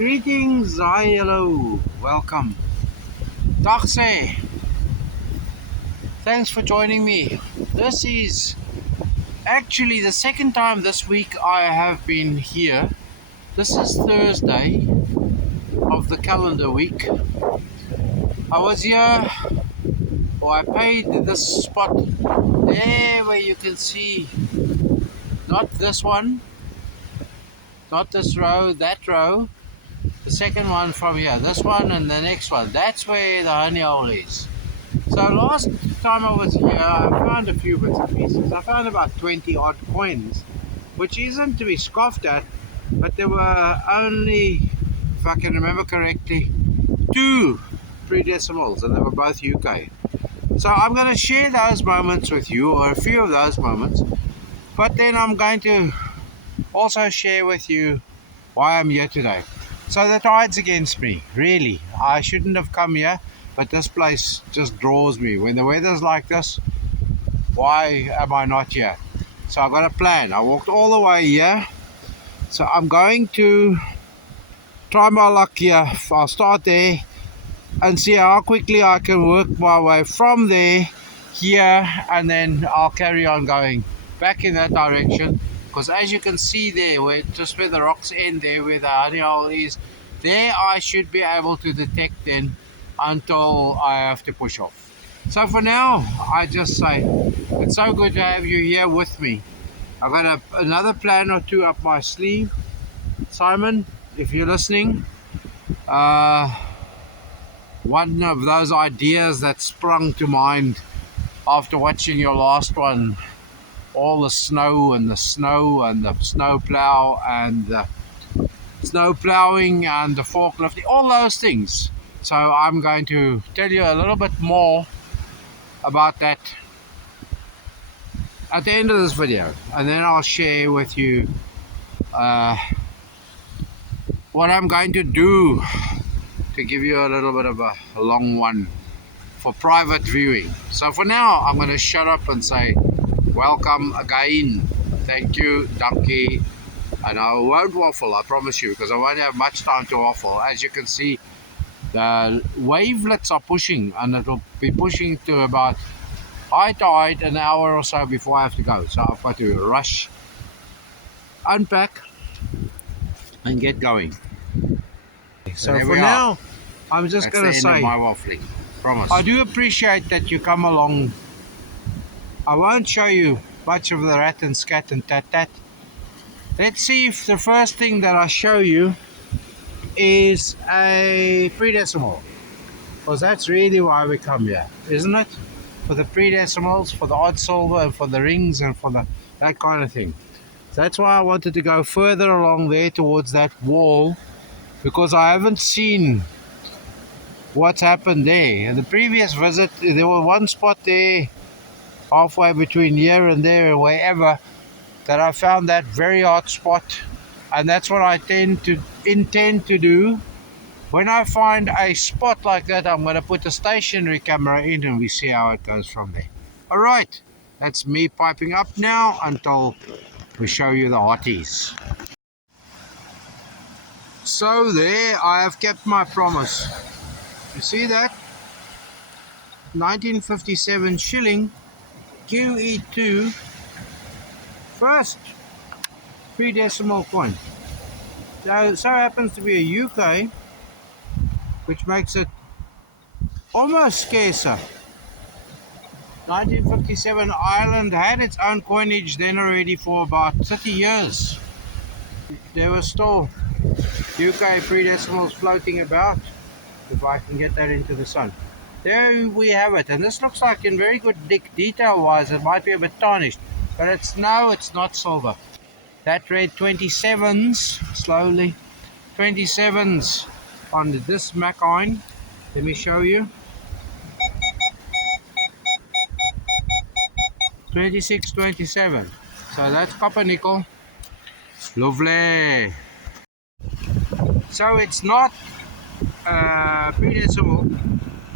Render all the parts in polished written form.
Greetings, hi, hello, welcome. Dag. Thanks for joining me. This is actually the second time this week I have been here. This is Thursday of the calendar week. I was here, or I paid this spot there where you can see, not this one, not this row, that row, the second one from here, this one and the next one. That's where the honey hole is. So last time I was here, I found a few bits and pieces. I found about 20 odd coins, which isn't to be scoffed at, but there were only, if I can remember correctly, 2 pre-decimals, and they were both UK. So I'm going to share those moments with you, or a few of those moments, but then I'm going to also share with you why I'm here today. So the tide's against me, really. I shouldn't have come here, but this place just draws me. When the weather's like this, why am I not here? So I've got a plan. I walked all the way here, so I'm going to try my luck here. I'll start there and see how quickly I can work my way from there here, and then I'll carry on going back in that direction, because as you can see there, just where the rocks end there, where the honey hole is, there I should be able to detect then until I have to push off. So for now, I just say it's so good to have you here with me. I've got another plan or two up my sleeve. Simon, if you're listening, one of those ideas that sprung to mind after watching your last one, all the snow and the snow plow and the snow plowing and the forklifting, all those things. So I'm going to tell you a little bit more about that at the end of this video, and then I'll share with you what I'm going to do to give you a little bit of a long one for private viewing. So for now, I'm going to shut up and say welcome again, thank you, donkey, and I won't waffle, I promise you, because I won't have much time to waffle. As you can see, the wavelets are pushing, and it'll be pushing to about high tide an hour or so before I have to go. So I've got to rush, unpack, and get going. So for now, I'm just going to say, my waffling. Promise. I do appreciate that you come along. I won't show you much of the rat and scat and tat. Let's see if the first thing that I show you is a pre-decimal, because that's really why we come here, isn't it? For the pre-decimals, for the odd silver, and for the rings, and for that kind of thing. So that's why I wanted to go further along there towards that wall, because I haven't seen what's happened there. In the previous visit, there was one spot there halfway between here and there, or wherever, that I found that very hot spot, and that's what I intend to do. When I find a spot like that, I'm going to put a stationary camera in, and we see how it goes from there. Alright, that's me piping up now until we show you the hotties. So there, I have kept my promise. You see that? 1957 shilling QE2 first pre-decimal coin. So happens to be a UK, which makes it almost scarcer. 1957, Ireland had its own coinage then already for about 30 years. There were still UK pre-decimals floating about, if I can get that into the sun. There we have it, and this looks like in very good detail wise, it might be a bit tarnished, but it's not silver. That read 27s, slowly, 27s on this Macine. Let me show you. 26, 27. So that's copper nickel. Lovely. So it's not pre-decimal,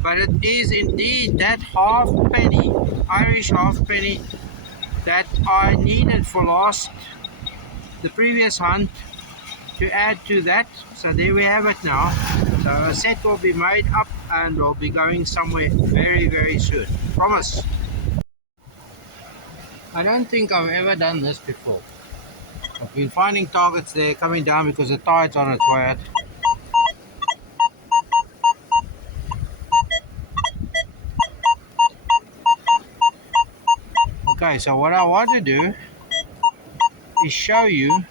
but it is indeed that half penny, Irish half penny, that I needed for the previous hunt, to add to that. So there we have it now. So a set will be made up and we'll be going somewhere very, very soon. Promise. I don't think I've ever done this before. I've been finding targets there coming down because the tide's on its way out. Okay, so what I want to do is show you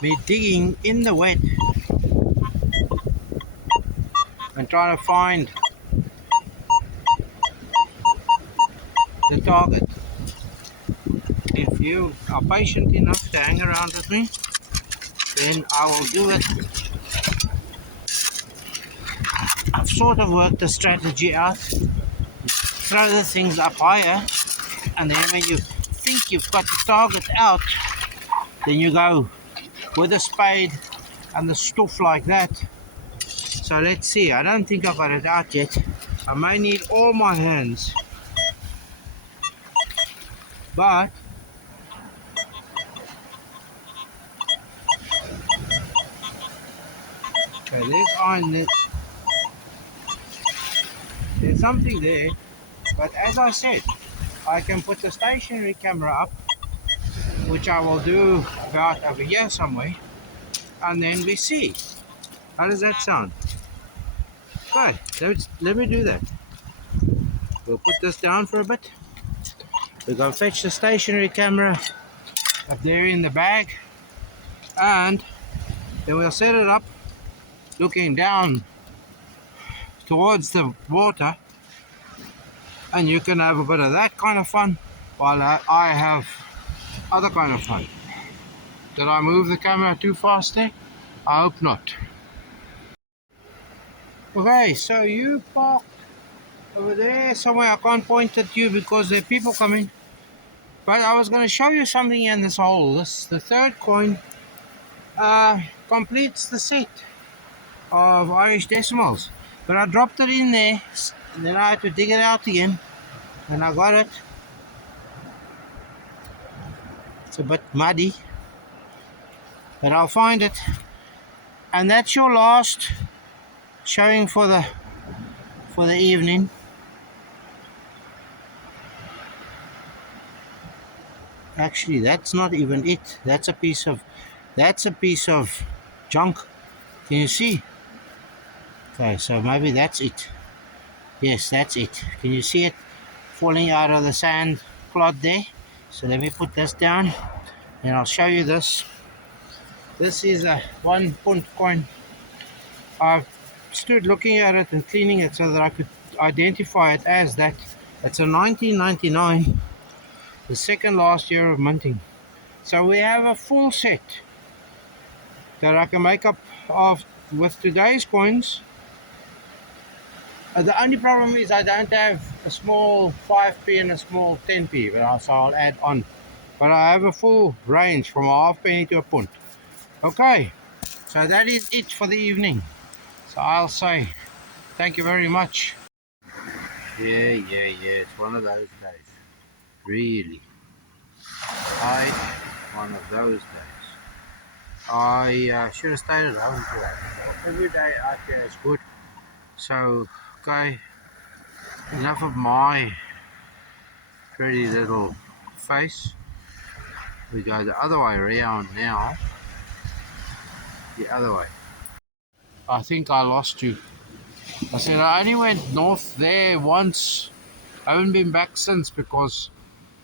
me digging in the wet and trying to find the target. If you are patient enough to hang around with me, then I will do it. I've sort of worked the strategy out. Throw the things up higher, and then when you think you've got the target out, then you go with a spade and the stuff like that. So let's see. I don't think I got it out yet. I may need all my hands, but okay, there's something there. But as I said, I can put the stationary camera up, which I will do about over here somewhere, and then we see. How does that sound? Okay, let me do that. We'll put this down for a bit. We'll go fetch the stationary camera up there in the bag, and then we'll set it up looking down towards the water, and you can have a bit of that kind of fun while I have other kind of fun. Did I move the camera too fast there? I hope not. Okay, so you parked over there somewhere. I can't point at you because there are people coming. But I was going to show you something in this hole. The third coin completes the set of Irish decimals. But I dropped it in there, and then I had to dig it out again. And I got it. It's a bit muddy, but I'll find it. And that's your last showing for the evening. Actually, that's not even it. That's a piece of junk. Can you see? Okay, so maybe that's it. Yes, that's it. Can you see it falling out of the sand clod there? So let me put this down and I'll show you this. This is a 1 punt coin. I've stood looking at it and cleaning it so that I could identify it as that. It's a 1999, the second last year of minting. So we have a full set that I can make up of with today's coins. The only problem is I don't have a small 5p and a small 10p, but so I'll add on. But I have a full range from a half penny to a punt. Okay, so that is it for the evening. So I'll say thank you very much. Yeah, it's one of those days. Really. One of those days. I should have stayed at home today. Every day out here is good. So, okay, enough of my pretty little face. We go the other way around now. The other way. I think I lost you. I said I only went north there once. I haven't been back since because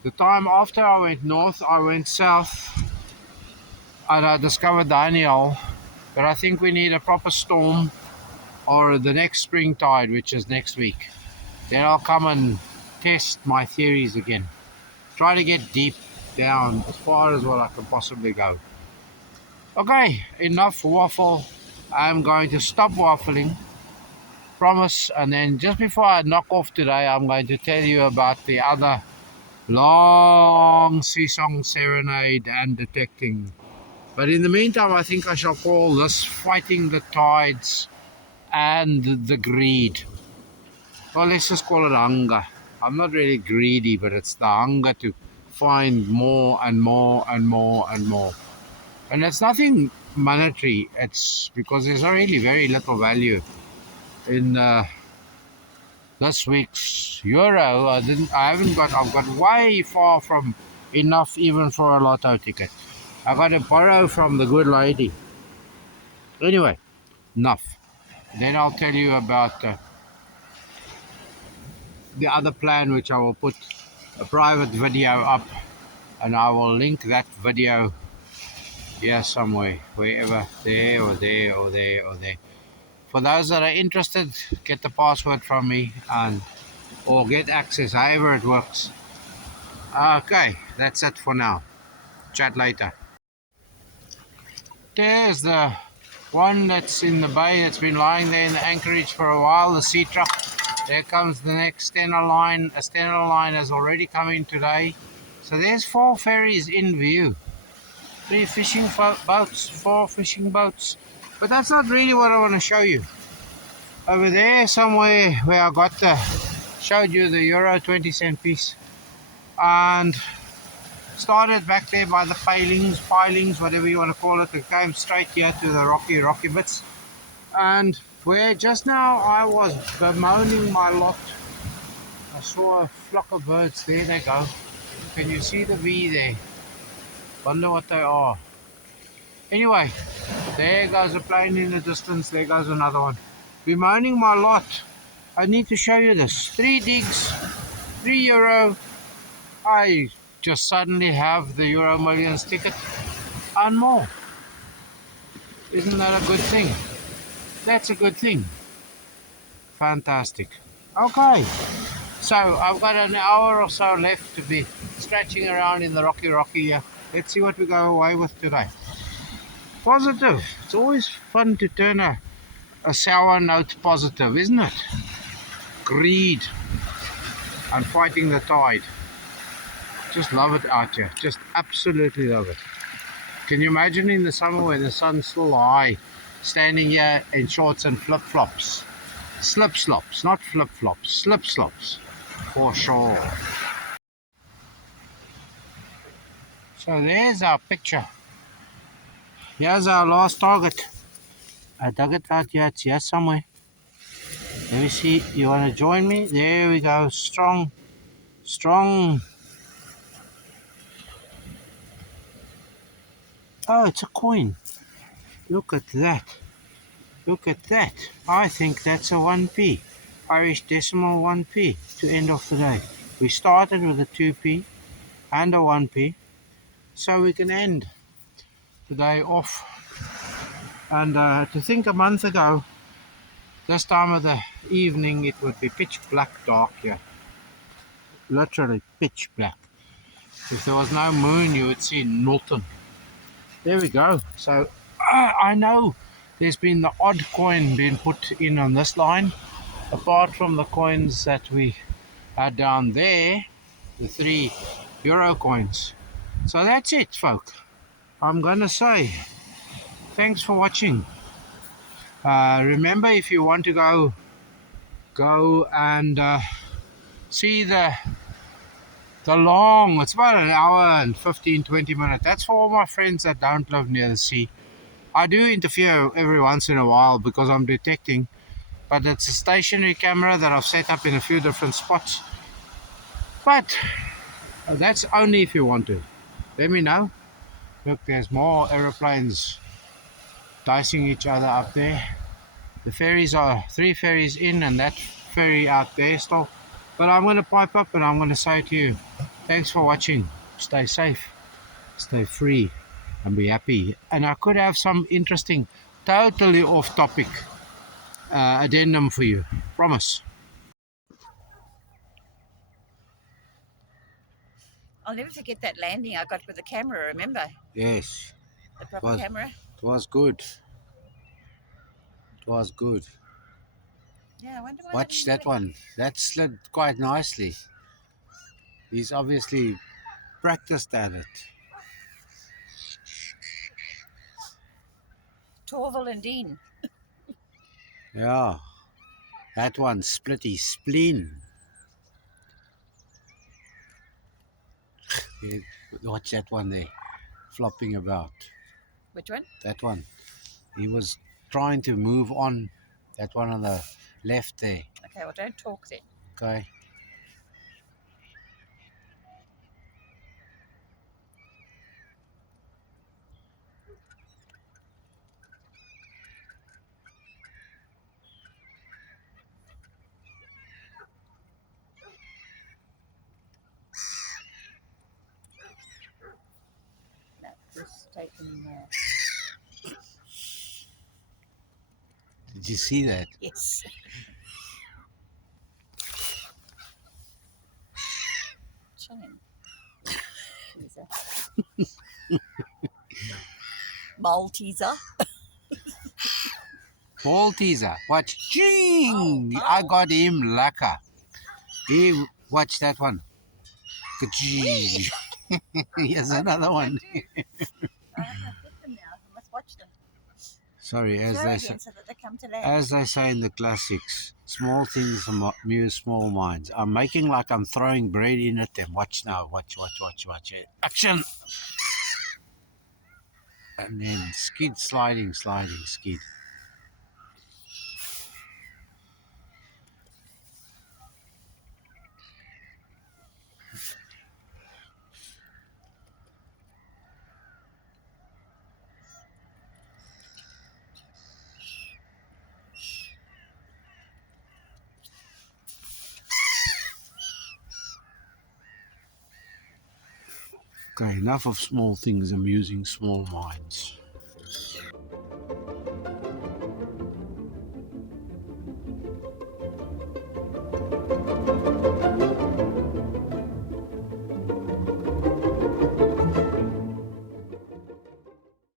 the time after I went north, I went south and I discovered the honey hole. But I think we need a proper storm or the next spring tide, which is next week. Then I'll come and test my theories again. Try to get deep down as far as what I can possibly go. Okay, enough waffle. I'm going to stop waffling. Promise. And then just before I knock off today, I'm going to tell you about the other long sea song serenade and detecting. But in the meantime, I think I shall call this Fighting the Tides and the Greed. Well, let's just call it hunger. I'm not really greedy, but it's the hunger to find more and more and more and more. And it's nothing monetary. It's because there's really very little value in this week's euro. I've got way far from enough even for a lotto ticket. I got to borrow from the good lady. Anyway, enough. Then I'll tell you about the other plan, which I will put a private video up, and I will link that video here somewhere, wherever, there or there or there or there. For those that are interested, get the password from me and or get access, however it works. Okay, that's it for now. Chat later. There's the one that's in the bay that's been lying there in the anchorage for a while, the sea truck. There comes the next Stena line. A Stena line has already come in today. So there's 4 ferries in view. 3 fishing boats, 4 fishing boats. But that's not really what I want to show you. Over there somewhere where I showed you the euro 20-cent piece. And started back there by the pilings, whatever you want to call it. It came straight here to the rocky bits. And where just now I was bemoaning my lot, I saw a flock of birds. There they go. Can you see the V there? Wonder what they are. Anyway, there goes a plane in the distance. There goes another one. Bemoaning my lot. I need to show you this. 3 digs, €3. I just suddenly have the Euro Millions ticket and more. Isn't that a good thing? That's a good thing. Fantastic. Okay, so I've got an hour or so left to be scratching around in the rocky here. Let's see what we go away with today. Positive. It's always fun to turn a sour note positive, isn't it? Greed and fighting the tide. Just love it out here. Just absolutely love it. Can you imagine in the summer where the sun's still high, standing here in shorts and flip-flops? Slip-slops, not flip-flops. Slip-slops, for sure. So there's our picture. Here's our last target. I dug it out here. It's here somewhere. Let me see. You want to join me? There we go. Strong. Oh, it's a coin. Look at that. Look at that. I think that's a 1p. Irish decimal 1p to end off the day. We started with a 2p and a 1p. So we can end the day off. And to think a month ago, this time of the evening, it would be pitch black dark here. Literally pitch black. If there was no moon, you would see nothing. There we go. So I know there's been the odd coin being put in on this line, apart from the coins that we had down there, the 3 euro coins. So that's it, folk. I'm gonna say thanks for watching. Remember, if you want to go and see the long, it's about an hour and 15-20 minutes. That's for all my friends that don't live near the sea. I do interfere every once in a while because I'm detecting, but it's a stationary camera that I've set up in a few different spots. But that's only if you want to. Let me know. Look, there's more aeroplanes dicing each other up there. The ferries are 3 ferries in and that ferry out there still. But I'm going to pipe up and I'm going to say to you, thanks for watching. Stay safe, stay free, and be happy. And I could have some interesting, totally off-topic addendum for you. Promise. I'll never forget that landing I got with the camera, remember? Yes. The proper camera? It was good. It was good. Yeah, I wonder why. Watch that one. That slid quite nicely. He's obviously practiced at it. Torval and Dean. Yeah. That one split his spleen. Yeah, watch that one there, flopping about. Which one? That one. He was trying to move on. That one on the left there. Okay, well, don't talk then. Okay. No, just taking. Did you see that? Yes. Chilling. Teaser. Malteser. Ball teaser. Watch. Ching! Oh, I got him lacquer. He watch that one. Ka-ching. Here's another one. I have to get them now. I must watch them. Sorry, Throw again so that they come to land. as they say in the classics, small things amuse small minds. I'm making like I'm throwing bread in at them. Watch now. Watch. Action! And then skid, sliding, skid. Okay, enough of small things amusing small minds.